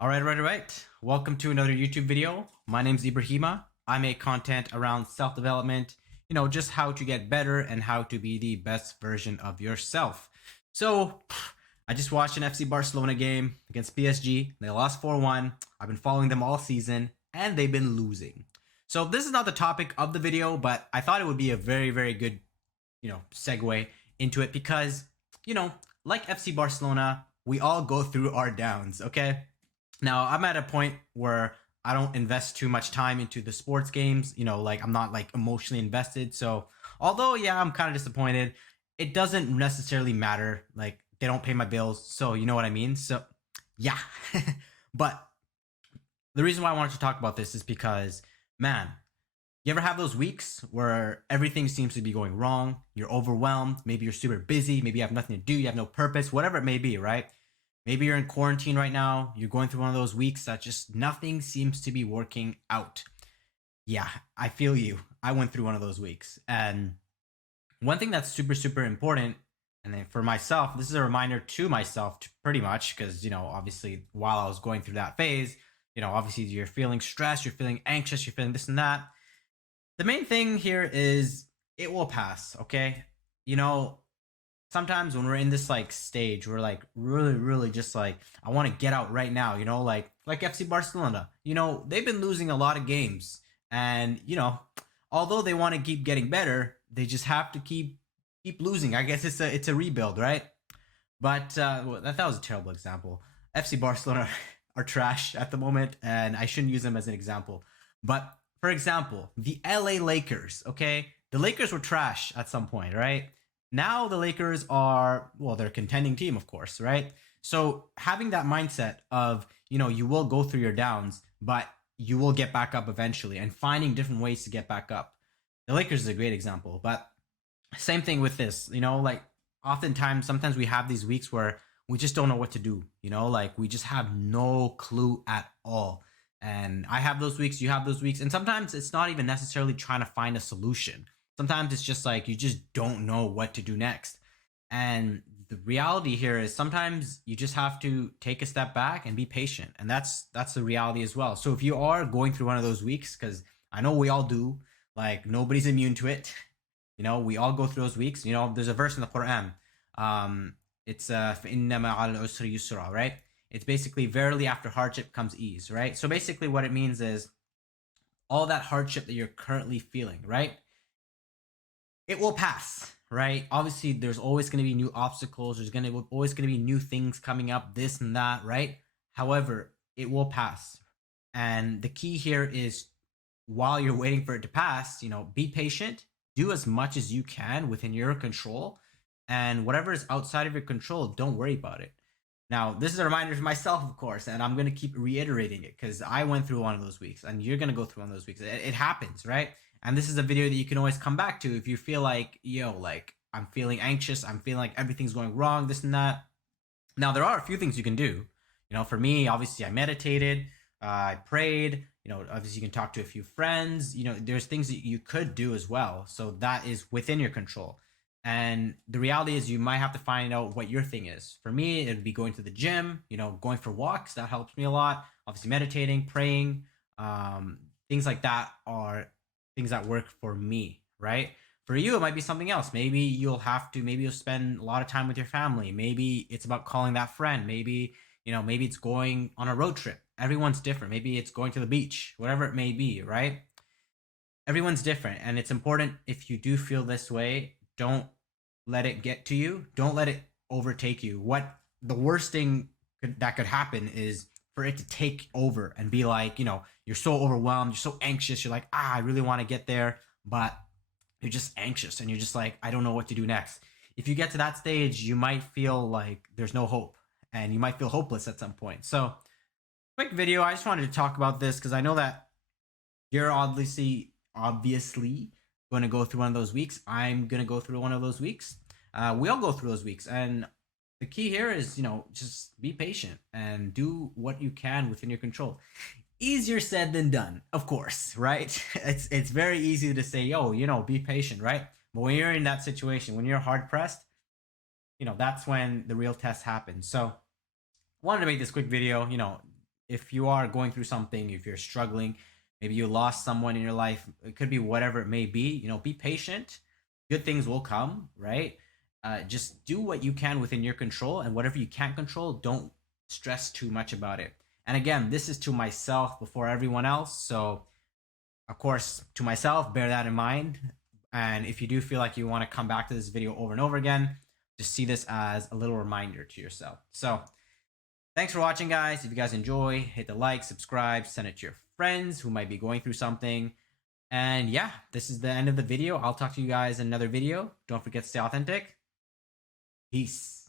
All right. Welcome to another YouTube video. My name's Ibrahima. I make content around self-development, just how to get better and how to be the best version of yourself. So, I just watched an FC Barcelona game against PSG. They lost 4-1. I've been following them all season and they've been losing. So, this is not the topic of the video, but I thought it would be a very, very good, segue into it because, you know, like FC Barcelona, we all go through our downs, okay? Now I'm at a point where I don't invest too much time into the sports games. Like I'm not like emotionally invested. So although yeah, I'm kind of disappointed, it doesn't necessarily matter. Like they don't pay my bills, so you know what I mean. So yeah, but the reason why I wanted to talk about this is because man, you ever have those weeks where everything seems to be going wrong? You're overwhelmed. Maybe you're super busy. Maybe you have nothing to do. You have no purpose. Whatever it may be, right? Maybe you're in quarantine right now. You're going through one of those weeks that just nothing seems to be working out. Yeah, I feel you. I went through one of those weeks. And one thing that's super, super important, and then for myself, this is a reminder to myself pretty much, because, obviously while I was going through that phase, obviously you're feeling stressed, you're feeling anxious, you're feeling this and that. The main thing here is it will pass, okay? You know, sometimes when we're in this like stage, we're like really, really just like, I want to get out right now, like FC Barcelona. They've been losing a lot of games. And, although they want to keep getting better, they just have to keep losing. I guess it's a rebuild, right? But well, that was a terrible example. FC Barcelona are trash at the moment, and I shouldn't use them as an example. But for example, the LA Lakers, okay? The Lakers were trash at some point, right? Now the Lakers are, well, they're a contending team, of course, right? So having that mindset of, you will go through your downs, but you will get back up eventually and finding different ways to get back up. The Lakers is a great example, but same thing with this, like oftentimes, sometimes we have these weeks where we just don't know what to do, like we just have no clue at all. And I have those weeks, you have those weeks, and sometimes it's not even necessarily trying to find a solution. Sometimes it's just like you just don't know what to do next. And the reality here is sometimes you just have to take a step back and be patient. And that's the reality as well. So if you are going through one of those weeks, because I know we all do, like nobody's immune to it. We all go through those weeks. There's a verse in the Quran. It's فَإِنَّ مَعَ الْعُسْرِ يُسْرًا, right? It's basically verily after hardship comes ease, right? So basically what it means is all that hardship that you're currently feeling, right? It will pass, right? Obviously, there's always going to be new obstacles. Always going to be new things coming up, this and that, right? However, it will pass. And the key here is while you're waiting for it to pass, be patient, do as much as you can within your control, and whatever is outside of your control, don't worry about it. Now, this is a reminder to myself, of course, and I'm going to keep reiterating it because I went through one of those weeks and you're going to go through one of those weeks. It happens, right? And this is a video that you can always come back to if you feel like, like I'm feeling anxious, I'm feeling like everything's going wrong, this and that. Now, there are a few things you can do. For me, obviously, I meditated, I prayed, obviously, you can talk to a few friends. There's things that you could do as well. So that is within your control. And the reality is you might have to find out what your thing is. For me, it'd be going to the gym, going for walks. That helps me a lot. Obviously, meditating, praying, things like that are things that work for me, right? For you, it might be something else. Maybe you'll spend a lot of time with your family. Maybe it's about calling that friend. Maybe it's going on a road trip. Everyone's different. Maybe it's going to the beach, whatever it may be, right? Everyone's different. And it's important if you do feel this way, don't let it get to you. Don't let it overtake you. What the worst thing that could happen is for it to take over and be like, you're so overwhelmed, you're so anxious, you're like, I really want to get there, but you're just anxious and you're just like, I don't know what to do next. If you get to that stage, you might feel like there's no hope and you might feel hopeless at some point. So, quick video. I just wanted to talk about this because I know that you're obviously going to go through one of those weeks. I'm going to go through one of those weeks. We all go through those weeks. And the key here is, just be patient and do what you can within your control. Easier said than done, of course, right? It's very easy to say, be patient, right? But when you're in that situation, when you're hard pressed, that's when the real test happens. So wanted to make this quick video, if you are going through something, if you're struggling, maybe you lost someone in your life, it could be whatever it may be, be patient. Good things will come, right? Just do what you can within your control, and whatever you can't control, don't stress too much about it. And again, this is to myself before everyone else. So, of course, to myself, bear that in mind. And if you do feel like you want to come back to this video over and over again, just see this as a little reminder to yourself. So, thanks for watching, guys. If you guys enjoy, hit the like, subscribe, send it to your friends who might be going through something. And yeah, this is the end of the video. I'll talk to you guys in another video. Don't forget to stay authentic. Peace.